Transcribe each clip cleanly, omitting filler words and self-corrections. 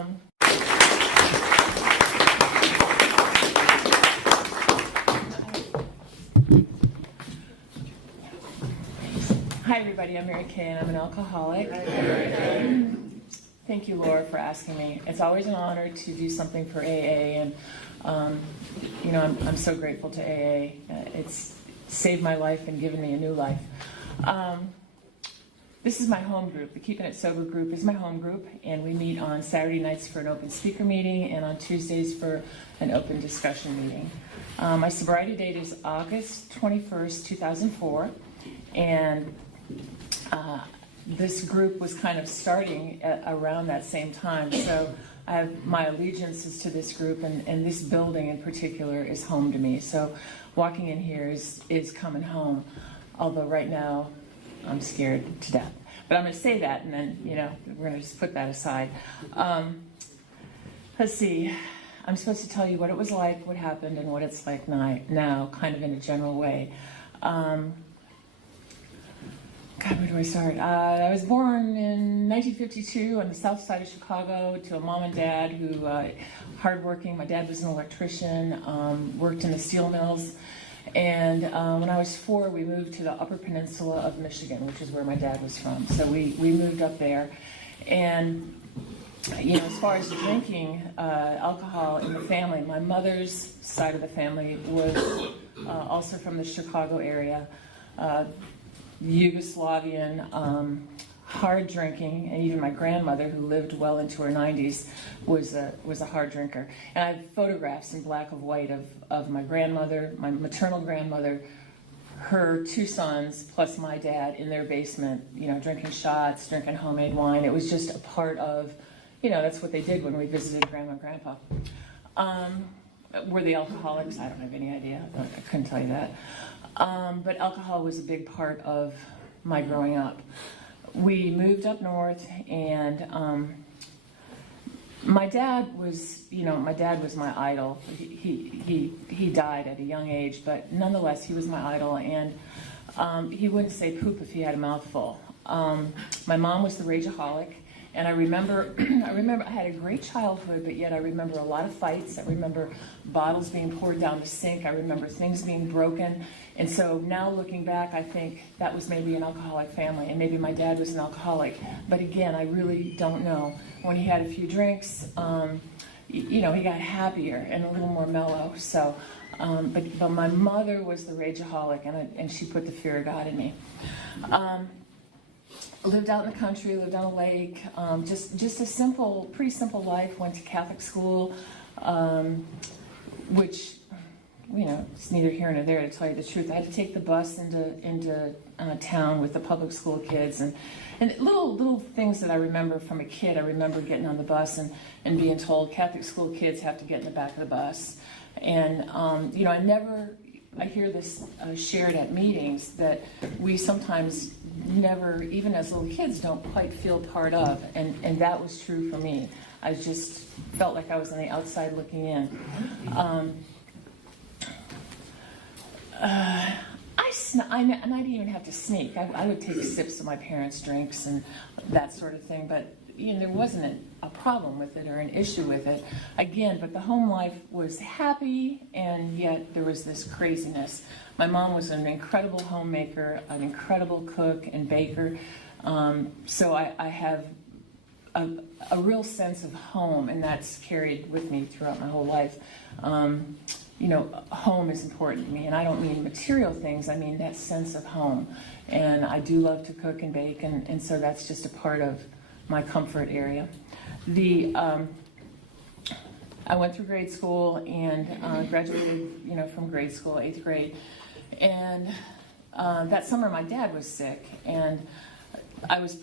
Hi everybody, I'm Mary Kay and I'm an alcoholic. Thank you, Laura, for asking me. It's always an honor to do something for AA, and I'm so grateful to AA. It's saved my life and given me a new life. This is my home group. The Keeping It Sober group is my home group, and we meet on Saturday nights for an open speaker meeting and on Tuesdays for an open discussion meeting. My sobriety date is August 21st, 2004, and this group was kind of starting around that same time. So I have my allegiances to this group, and this building in particular is home to me. So walking in here is coming home, although right now I'm scared to death. But I'm going to say that, and then, we're going to just put that aside. Let's see. I'm supposed to tell you what it was like, what happened, and what it's like now, kind of in a general way. God, where do I start? I was born in 1952 on the south side of Chicago to a mom and dad who, hardworking. My dad was an electrician, worked in the steel mills. And when I was 4, we moved to the Upper Peninsula of Michigan, which is where my dad was from. So we moved up there. And, as far as drinking alcohol in the family, my mother's side of the family was also from the Chicago area. Yugoslavian, hard drinking, and even my grandmother, who lived well into her 90s, was a hard drinker. And I have photographs in black and white of my grandmother, my maternal grandmother, her 2 sons, plus my dad in their basement, drinking shots, drinking homemade wine. It was just a part of, that's what they did when we visited Grandma and Grandpa. Were they alcoholics? I don't have any idea. I couldn't tell you that. But alcohol was a big part of my growing up. We moved up north, and my dad was my idol. He died at a young age, but nonetheless, he was my idol, and he wouldn't say poop if he had a mouthful. My mom was the rageaholic. And I remember I had a great childhood, but yet I remember a lot of fights. I remember bottles being poured down the sink. I remember things being broken. And so now looking back, I think that was maybe an alcoholic family, and maybe my dad was an alcoholic. But again, I really don't know. When he had a few drinks, he got happier and a little more mellow. So, but my mother was the rageaholic, and she put the fear of God in me. Lived out in the country, lived on a lake, just a pretty simple life. Went to Catholic school, which, it's neither here nor there, to tell you the truth. I had to take the bus into town with the public school kids, and little things that I remember from a kid. I remember getting on the bus and being told Catholic school kids have to get in the back of the bus. And, I hear this shared at meetings that we sometimes never, even as little kids, don't quite feel part of, and that was true for me. I just felt like I was on the outside looking in. I didn't even have to sneak. I would take sips of my parents' drinks and that sort of thing, but there wasn't a problem with it or an issue with it. Again, but the home life was happy, and yet there was this craziness. My mom was an incredible homemaker, an incredible cook and baker, so I have a real sense of home, and that's carried with me throughout my whole life. Home is important to me, and I don't mean material things, I mean that sense of home. And I do love to cook and bake, and so that's just a part of my comfort area. I went through grade school and graduated, from grade school, 8th grade. And that summer my dad was sick, and I was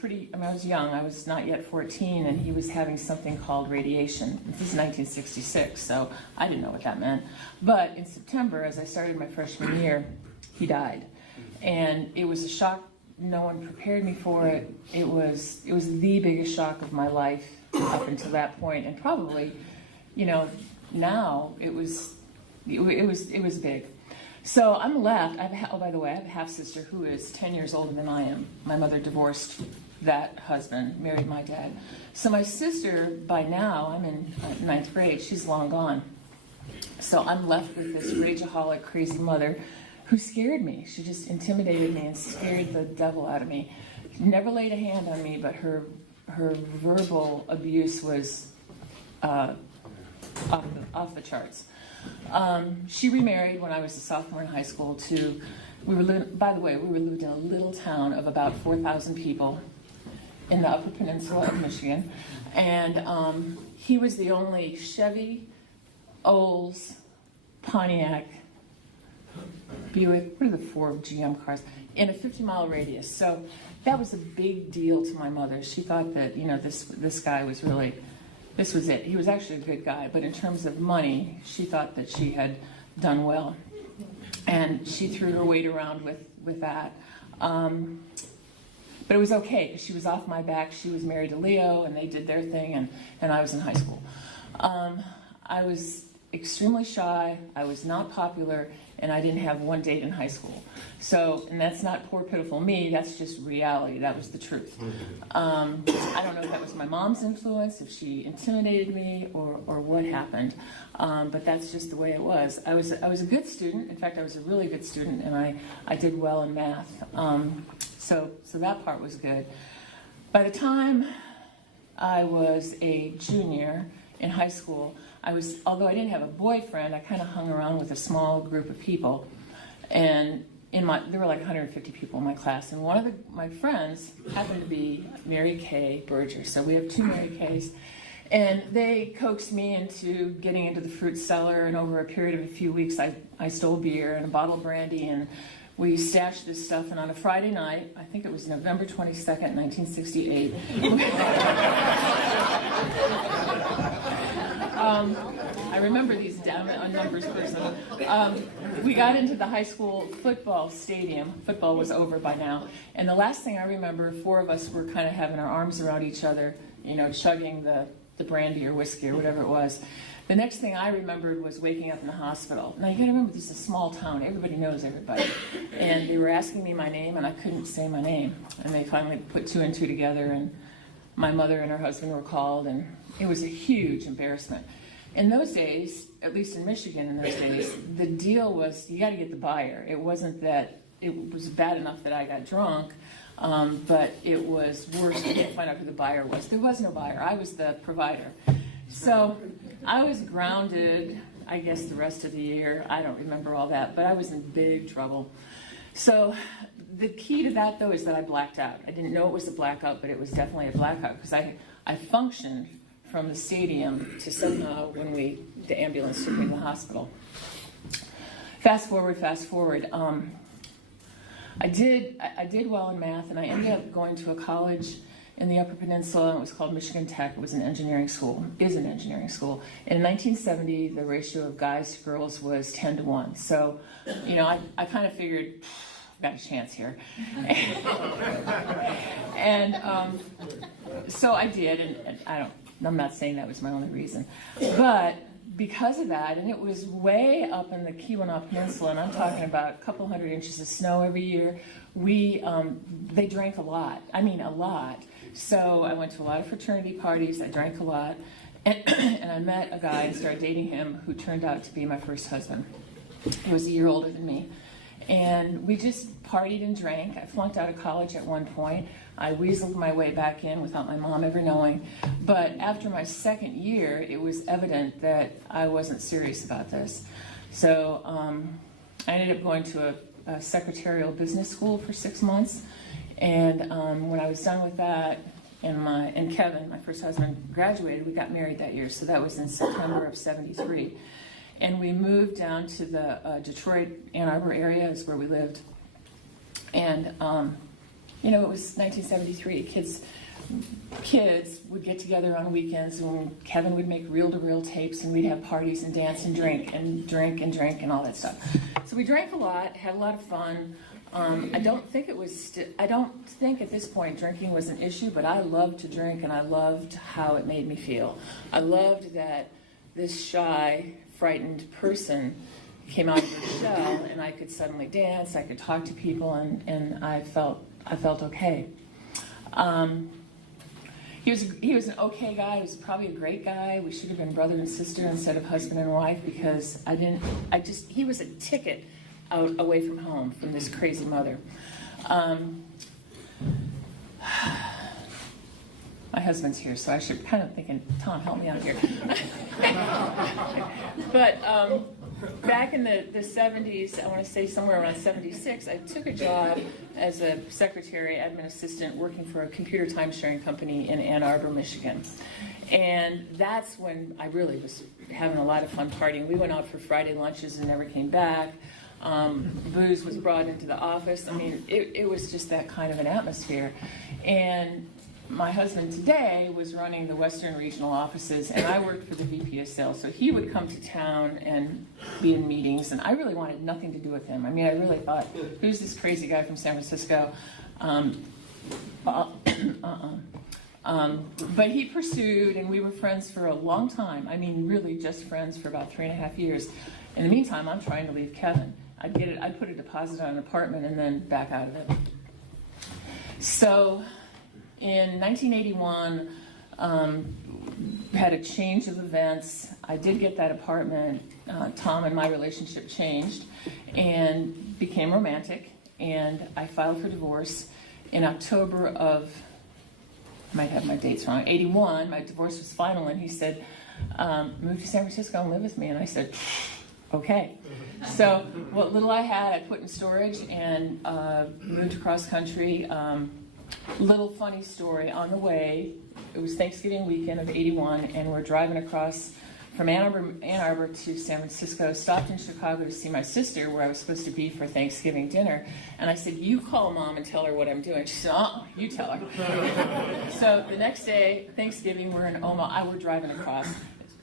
young. I was not yet 14, and he was having something called radiation. This is 1966, so I didn't know what that meant. But in September, as I started my freshman year, he died. And it was a shock. No one prepared me for it. It was the biggest shock of my life up until that point, and probably, now it was big. So I'm left. By the way, I have a half sister who is 10 years older than I am. My mother divorced that husband, married my dad. So my sister, by now, I'm in ninth grade, she's long gone. So I'm left with this rageaholic, crazy mother who scared me. She just intimidated me and scared the devil out of me. She never laid a hand on me, but her verbal abuse was off the charts. She remarried when I was a sophomore in high school to, by the way, we were lived in a little town of about 4,000 people in the Upper Peninsula of Michigan. And he was the only Chevy, Olds, Pontiac, Buick, what are the 4 GM cars, in a 50-mile radius. So that was a big deal to my mother. She thought that, this guy was really, this was it. He was actually a good guy, but in terms of money, she thought that she had done well. And she threw her weight around with that. But it was okay, because she was off my back. She was married to Leo, and they did their thing, and I was in high school. I was extremely shy, I was not popular, and I didn't have one date in high school. So, and that's not poor, pitiful me, that's just reality, that was the truth. I don't know if that was my mom's influence, if she intimidated me, or what happened, but that's just the way it was. I was a good student, in fact I was a really good student, and I did well in math, so that part was good. By the time I was a junior in high school, although I didn't have a boyfriend, I kind of hung around with a small group of people, and there were like 150 people in my class, and one of my friends happened to be Mary Kay Berger, so we have 2 Mary Kays, and they coaxed me into getting into the fruit cellar, and over a period of a few weeks I stole beer and a bottle of brandy, and we stashed this stuff, and on a Friday night, I think it was November 22nd, 1968, I remember these down on numbers person. We got into the high school football stadium. Football was over by now. And the last thing I remember, 4 of us were kind of having our arms around each other, chugging the brandy or whiskey or whatever it was. The next thing I remembered was waking up in the hospital. Now you gotta remember, this is a small town. Everybody knows everybody. And they were asking me my name, and I couldn't say my name. And they finally put 2 and 2 together, and my mother and her husband were called, and it was a huge embarrassment. In those days, at least in Michigan in those days, the deal was you got to get the buyer. It wasn't that it was bad enough that I got drunk, but it was worse. I didn't find out who the buyer was. There was no buyer. I was the provider. So I was grounded, I guess, the rest of the year. I don't remember all that, but I was in big trouble. So the key to that, though, is that I blacked out. I didn't know it was a blackout, but it was definitely a blackout, because I functioned from the stadium to somehow when the ambulance took me to the hospital. Fast forward. I did well in math, and I ended up going to a college in the Upper Peninsula, and it was called Michigan Tech. It was an engineering school, is an engineering school. And in 1970, the ratio of guys to girls was 10 to 1. So, I kind of figured, I've got a chance here. And so I did, and I'm not saying that was my only reason. But because of that, and it was way up in the Keweenaw Peninsula, and I'm talking about a couple 100 inches of snow every year, they drank a lot. I mean, a lot. So I went to a lot of fraternity parties, I drank a lot, and I met a guy and started dating him who turned out to be my first husband. He was a year older than me. And we just partied and drank. I flunked out of college at one point. I weaseled my way back in without my mom ever knowing. But after my second year, it was evident that I wasn't serious about this. So I ended up going to a secretarial business school for 6 months. And when I was done with that, and Kevin, my first husband, graduated, we got married that year. So that was in September of '73. And we moved down to the Detroit, Ann Arbor area is where we lived. And, it was 1973. Kids would get together on weekends, and Kevin would make reel-to-reel tapes, and we'd have parties and dance and drink and all that stuff. So we drank a lot, had a lot of fun. I don't think at this point drinking was an issue, but I loved to drink, and I loved how it made me feel. I loved that this shy, frightened person came out of her shell, and I could suddenly dance, I could talk to people, and I felt okay. He was an okay guy. He was probably a great guy. We should have been brother and sister instead of husband and wife, because he was a ticket out away from home from this crazy mother. My husband's here, so I should kind of thinking, Tom, help me out here. But back in the 70s, I want to say somewhere around 76, I took a job as a secretary, admin assistant, working for a computer time-sharing company in Ann Arbor, Michigan. And that's when I really was having a lot of fun partying. We went out for Friday lunches and never came back. Booze was brought into the office. I mean, it was just that kind of an atmosphere. And my husband today was running the Western regional offices, and I worked for the VP of sales. So he would come to town and be in meetings, and I really wanted nothing to do with him. I mean, I really thought, who's this crazy guy from San Francisco? But he pursued, and we were friends for a long time. I mean, really just friends for about 3.5 years. In the meantime, I'm trying to leave Kevin. I'd put a deposit on an apartment and then back out of it. So in 1981, had a change of events. I did get that apartment. Tom and my relationship changed and became romantic, and I filed for divorce in October of, I might have my dates wrong, 81. My divorce was final, and he said, move to San Francisco and live with me. And I said, okay. So what little I had, I put in storage and moved across country. Little funny story, on the way, it was Thanksgiving weekend of 81, and we're driving across from Ann Arbor to San Francisco, stopped in Chicago to see my sister, where I was supposed to be for Thanksgiving dinner, and I said, you call Mom and tell her what I'm doing. She said, you tell her. So the next day, Thanksgiving, we're in Omaha, we're driving across.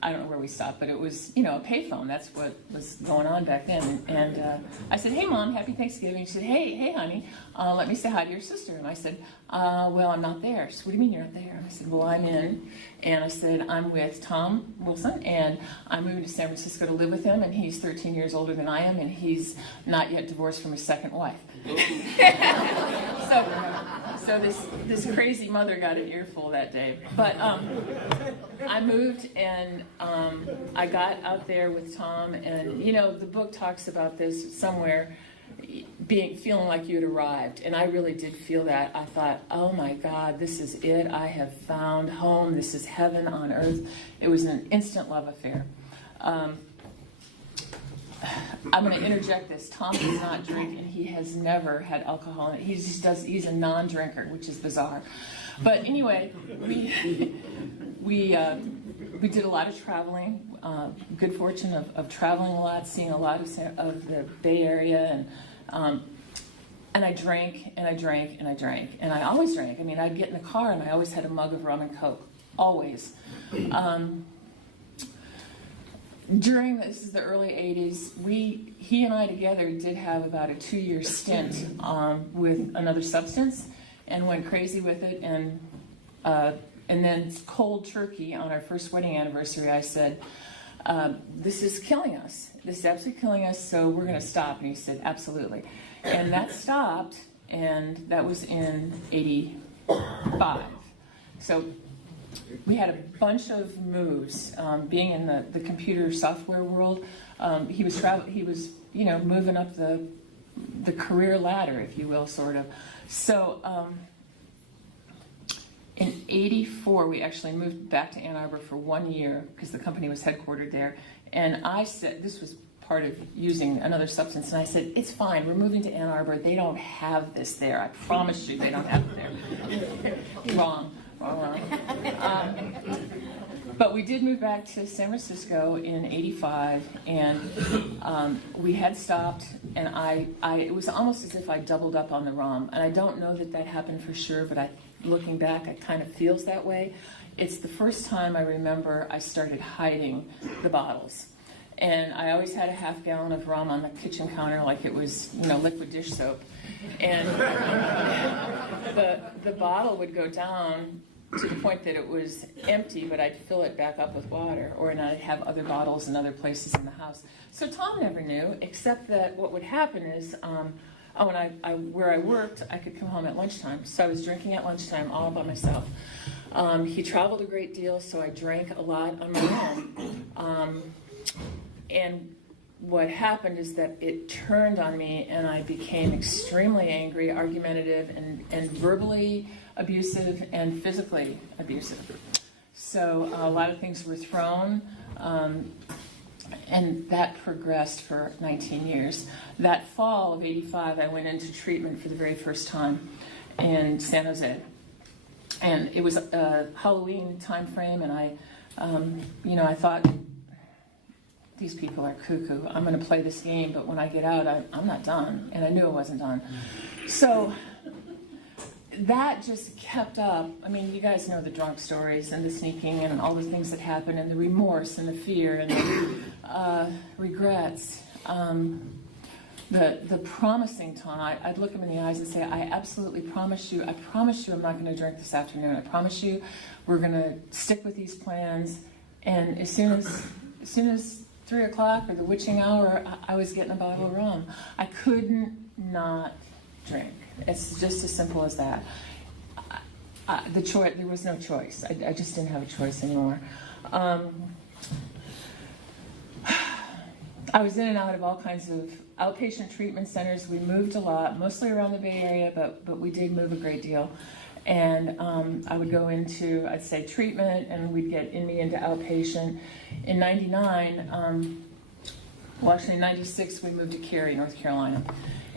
I don't know where we stopped, but it was, a payphone. That's what was going on back then. And I said, hey, Mom, happy Thanksgiving. She said, hey, honey, let me say hi to your sister. And I said, well, I'm not there. She said, what do you mean you're not there? And I said, well, I'm in. And I said, I'm with Tom Wilson, and I'm moving to San Francisco to live with him, and he's 13 years older than I am, and he's not yet divorced from his second wife. So this crazy mother got an earful that day. But I moved, and I got out there with Tom, and the book talks about this somewhere, feeling like you had arrived, and I really did feel that. I thought, oh my God, this is it. I have found home. This is heaven on earth. It was an instant love affair. I'm going to interject this. Tom does not drink, and he has never had alcohol in it. He's a non-drinker, which is bizarre. But anyway, we did a lot of traveling. Good fortune of traveling a lot, seeing a lot of the Bay Area, and I drank, and I drank, and I drank. And I always drank. I mean, I'd get in the car, and I always had a mug of rum and Coke. Always. This is the early 80s, he and I together did have about a 2-year stint with another substance, and went crazy with it, and then cold turkey on our first wedding anniversary, I said, this is killing us. This is absolutely killing us, so we're going to stop. And he said, absolutely. And that stopped, and that was in 85. So we had a bunch of moves. Being in the computer software world, he was moving up the career ladder, if you will, sort of. So in 84, we actually moved back to Ann Arbor for 1 year because the company was headquartered there. And I said, this was part of using another substance, and I said, it's fine, we're moving to Ann Arbor. They don't have this there. I promise you they don't have it there. Wrong. But we did move back to San Francisco in 85, and we had stopped, and it was almost as if I doubled up on the rum. And I don't know that happened for sure, but looking back, it kind of feels that way. It's the first time I remember I started hiding the bottles. And I always had a half gallon of rum on the kitchen counter like it was, liquid dish soap. And the bottle would go down to the point that it was empty, but I'd fill it back up with water, and I'd have other bottles in other places in the house. So Tom never knew, except that what would happen is Oh, and where I worked, I could come home at lunchtime. So I was drinking at lunchtime all by myself. He traveled a great deal, so I drank a lot on my own. And what happened is that it turned on me, and I became extremely angry, argumentative, and verbally abusive and physically abusive. So a lot of things were thrown, and that progressed for 19 years. That fall of '85, I went into treatment for the very first time in San Jose. And it was a Halloween time frame, and I thought, these people are cuckoo. I'm going to play this game, but when I get out, I'm not done. And I knew I wasn't done. So that just kept up. I mean, you guys know the drunk stories and the sneaking and all the things that happen, and the remorse and the fear and the regrets. The promising Tom, I'd look him in the eyes and say, I absolutely promise you I'm not going to drink this afternoon. I promise you we're going to stick with these plans. And as soon as 3 o'clock or the witching hour, I was getting a bottle of rum. I couldn't not drink. It's just as simple as that. There was no choice. I just didn't have a choice anymore. I was in and out of all kinds of outpatient treatment centers. We moved a lot, mostly around the Bay Area, but we did move a great deal. And I would go into, I'd say, treatment, and we'd get me into outpatient. In '99, well, actually in '96, we moved to Cary, North Carolina.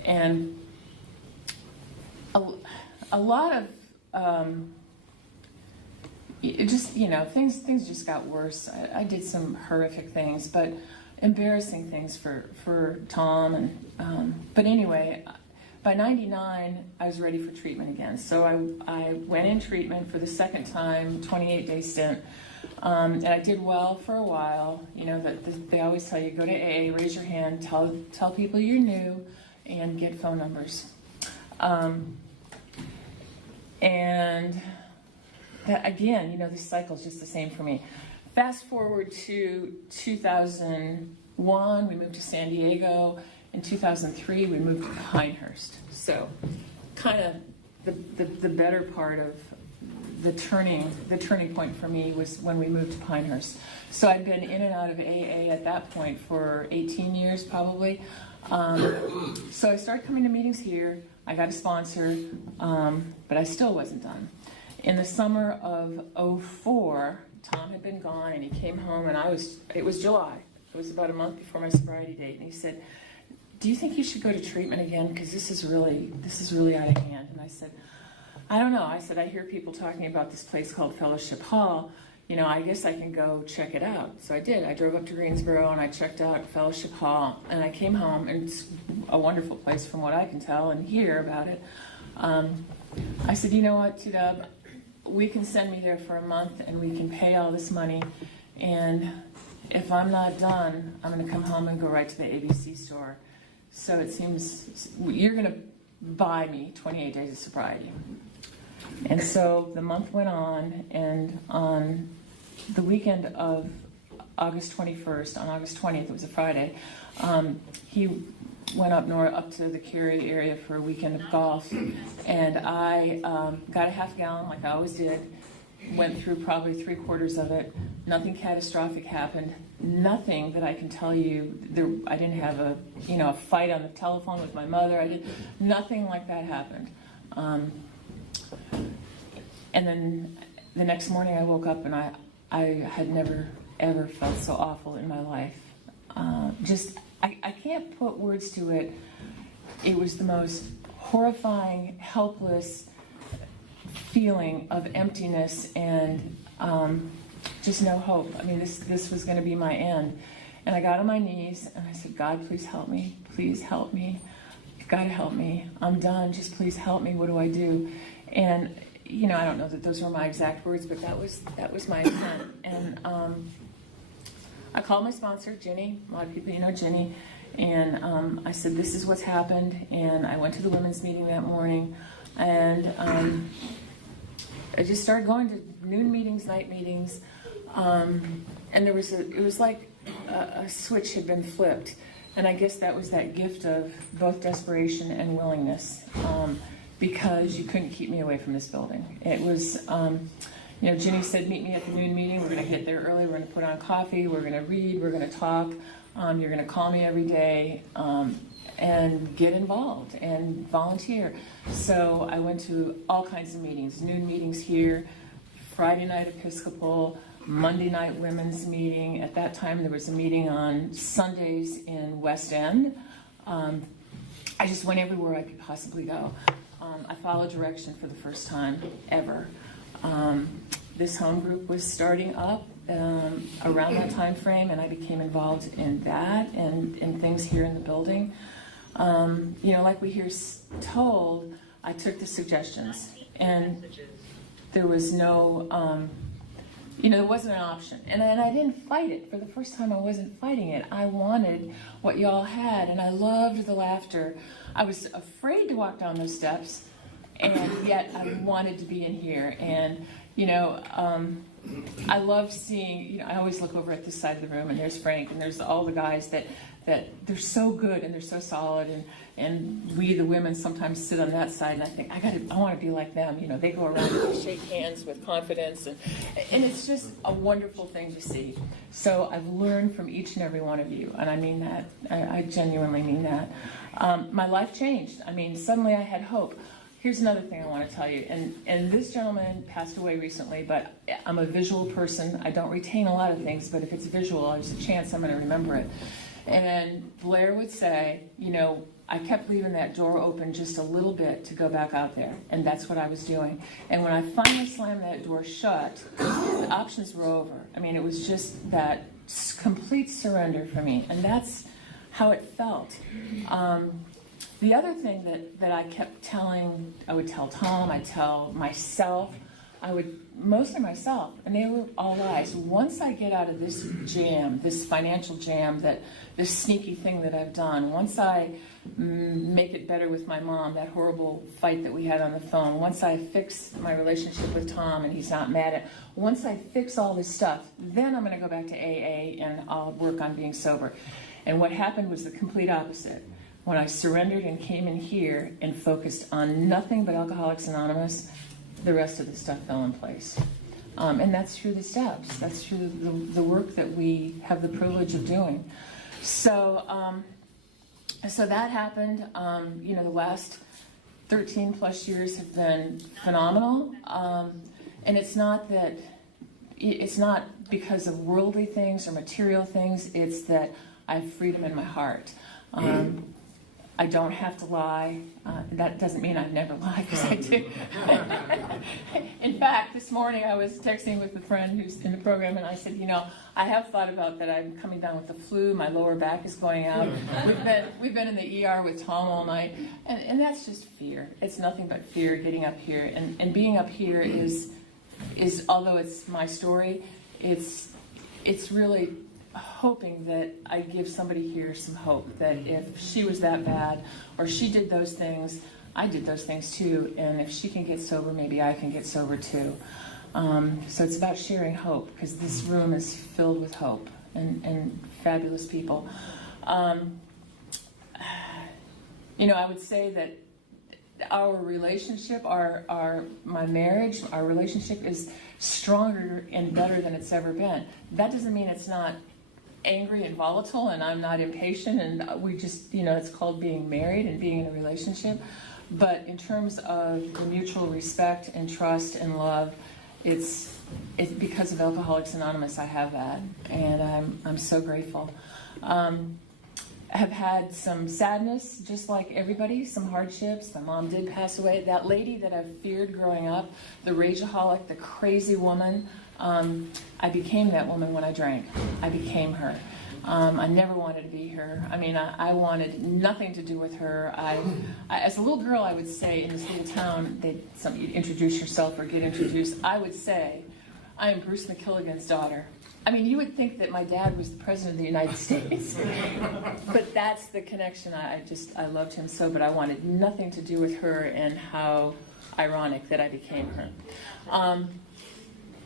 And a lot of, it just, things just got worse. I did some horrific things, but embarrassing things for Tom. And but anyway, by '99, I was ready for treatment again. So I went in treatment for the second time, 28-day stint. And I did well for a while. They always tell you, go to AA, raise your hand, tell people you're new, and get phone numbers. And that, again, this cycle's just the same for me. Fast forward to 2001, we moved to San Diego. In 2003, we moved to Pinehurst. So, kind of the better part of the turning point for me was when we moved to Pinehurst. So I'd been in and out of AA at that point for 18 years probably. So I started coming to meetings here. I got a sponsor, but I still wasn't done. In the summer of '04, Tom had been gone, and he came home, and it was July. It was about a month before my sobriety date, and he said, do you think you should go to treatment again? Because this is really out of hand. And I said, I don't know. I said, I hear people talking about this place called Fellowship Hall. I guess I can go check it out. So I did. I drove up to Greensboro, and I checked out Fellowship Hall, and I came home, and it's a wonderful place from what I can tell and hear about it. I said, you know what, T-Dub, we can send me there for a month, and we can pay all this money, and if I'm not done, I'm going to come home and go right to the ABC store. So it seems you're going to buy me 28 days of sobriety. And so the month went on, and on the weekend of August 21st, on August 20th, it was a Friday, he went up north, up to the Cary area for a weekend of golf, and I got a half gallon like I always did, went through probably 3/4 of it. Nothing catastrophic happened. Nothing that I can tell you. I didn't have a fight on the telephone with my mother. Nothing like that happened. And then the next morning I woke up, and I had never ever felt so awful in my life. I can't put words to it. It was the most horrifying, helpless feeling of emptiness and just no hope. I mean, this was going to be my end. And I got on my knees, and I said, God, please help me. Please help me. You've got to help me. I'm done. Just please help me. What do I do? And, I don't know that those were my exact words, but that was my intent. And I called my sponsor, Ginny. A lot of people, Ginny. And I said, this is what's happened. And I went to the women's meeting that morning. And I just started going to noon meetings, night meetings. And it was like a switch had been flipped. And I guess that was that gift of both desperation and willingness, because you couldn't keep me away from this building. It was, Ginny said, meet me at the noon meeting. We're going to get there early. We're going to put on coffee. We're going to read. We're going to talk. You're going to call me every day and get involved and volunteer. So I went to all kinds of meetings, noon meetings here, Friday night Episcopal, Monday night women's meeting. At that time, there was a meeting on Sundays in West End. I just went everywhere I could possibly go. I followed direction for the first time ever. This home group was starting up around that time frame, and I became involved in that and in things here in the building. Like we hear told, I took the suggestions, and there was no, there wasn't an option. And I didn't fight it. For the first time, I wasn't fighting it. I wanted what y'all had, and I loved the laughter. I was afraid to walk down those steps, and yet I wanted to be in here. And, I loved seeing, I always look over at this side of the room, and there's Frank, and there's all the guys that they're so good and they're so solid, and we, the women, sometimes sit on that side, and I think, I want to be like them. They go around and they shake hands with confidence, and it's just a wonderful thing to see. So I've learned from each and every one of you, and I mean that. I genuinely mean that. My life changed. Suddenly I had hope. Here's another thing I want to tell you, and this gentleman passed away recently, but I'm a visual person. I don't retain a lot of things, but if it's visual, there's a chance I'm going to remember it. And Blair would say, I kept leaving that door open just a little bit to go back out there, and that's what I was doing. And when I finally slammed that door shut, the options were over. It was just that complete surrender for me, and that's how it felt. The other thing that I kept telling, I would tell Tom, I'd tell myself, mostly myself, and they were all lies. Once I get out of this jam, this financial jam, this sneaky thing that I've done, once I make it better with my mom, that horrible fight that we had on the phone, once I fix my relationship with Tom and he's not mad at, once I fix all this stuff, then I'm going to go back to AA and I'll work on being sober. And what happened was the complete opposite. When I surrendered and came in here and focused on nothing but Alcoholics Anonymous, the rest of the stuff fell in place. And that's through the steps. That's through the work that we have the privilege of doing. So that happened. The last 13 plus years have been phenomenal. And it's not because of worldly things or material things. It's that I have freedom in my heart. I don't have to lie. That doesn't mean I've never lied, because I do. In fact, this morning I was texting with a friend who's in the program, and I said, I have thought about that I'm coming down with the flu. My lower back is going out. We've been in the ER with Tom all night, and that's just fear. It's nothing but fear getting up here. And being up here is although it's my story, it's really hoping that I give somebody here some hope that if she was that bad or she did those things, I did those things too, and if she can get sober, maybe I can get sober too. So it's about sharing hope, because this room is filled with hope and fabulous people. I would say that our relationship, my marriage, our relationship is stronger and better than it's ever been. That doesn't mean it's not angry and volatile, and I'm not impatient, and we just, it's called being married and being in a relationship. But in terms of the mutual respect and trust and love, it's because of Alcoholics Anonymous I have that, and I'm so grateful. I have had some sadness, just like everybody, some hardships. My mom did pass away. That lady that I feared growing up, the rageaholic, the crazy woman, I became that woman when I drank. I became her. I never wanted to be her. I wanted nothing to do with her. I as a little girl, I would say in this little town, you'd introduce yourself or get introduced. I would say, I am Bruce McKilligan's daughter. You would think that my dad was the president of the United States, but that's the connection. I loved him so, but I wanted nothing to do with her, and how ironic that I became her.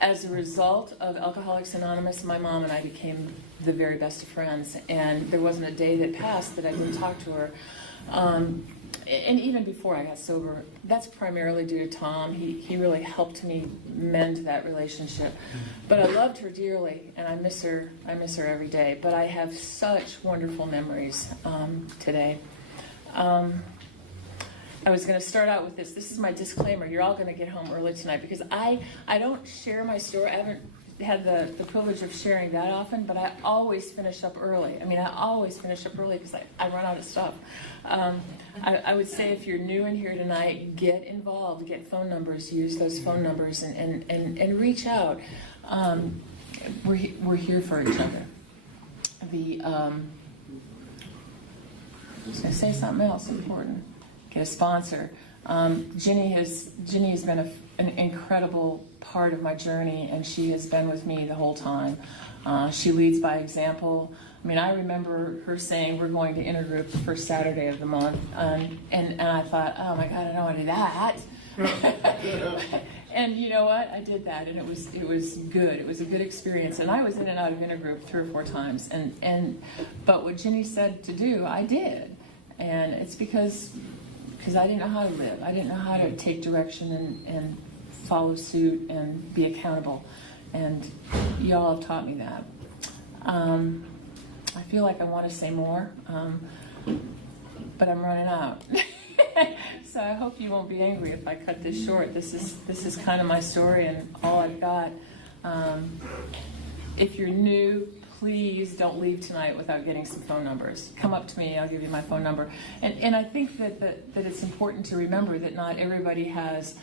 as a result of Alcoholics Anonymous, my mom and I became the very best of friends, and there wasn't a day that passed that I didn't talk to her. And even before I got sober, that's primarily due to Tom. He really helped me mend that relationship. But I loved her dearly, and I miss her every day. But I have such wonderful memories today. I was going to start out with this. This is my disclaimer. You're all going to get home early tonight, because I don't share my story. I haven't had the privilege of sharing that often, but I always finish up early. I mean, I always finish up early because I run out of stuff. I would say if you're new in here tonight, get involved, get phone numbers, use those phone numbers, and reach out. We're here for each other. I was going to say something else important. Get a sponsor. Ginny has been an incredible part of my journey, and she has been with me the whole time. She leads by example. I mean, I remember her saying, we're going to intergroup the first Saturday of the month, and I thought, oh my God, I don't want to do that. And you know what? I did that, and it was good. It was a good experience, and I was in and out of intergroup 3 or 4 times. But what Ginny said to do, I did, and it's because I didn't know how to live. I didn't know how to take direction and follow suit and be accountable. And you all have taught me that. I feel like I want to say more, but I'm running out. So I hope you won't be angry if I cut this short. This is kind of my story and all I've got. If you're new, please don't leave tonight without getting some phone numbers. Come up to me, I'll give you my phone number. And I think that it's important to remember that not everybody has,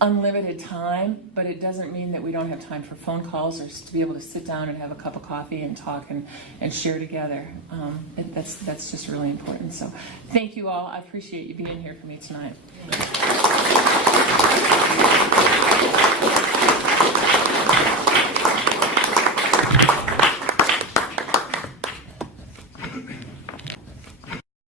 unlimited time, but it doesn't mean that we don't have time for phone calls or to be able to sit down and have a cup of coffee and talk and share together. That's just really important. So thank you all. I appreciate you being here for me tonight.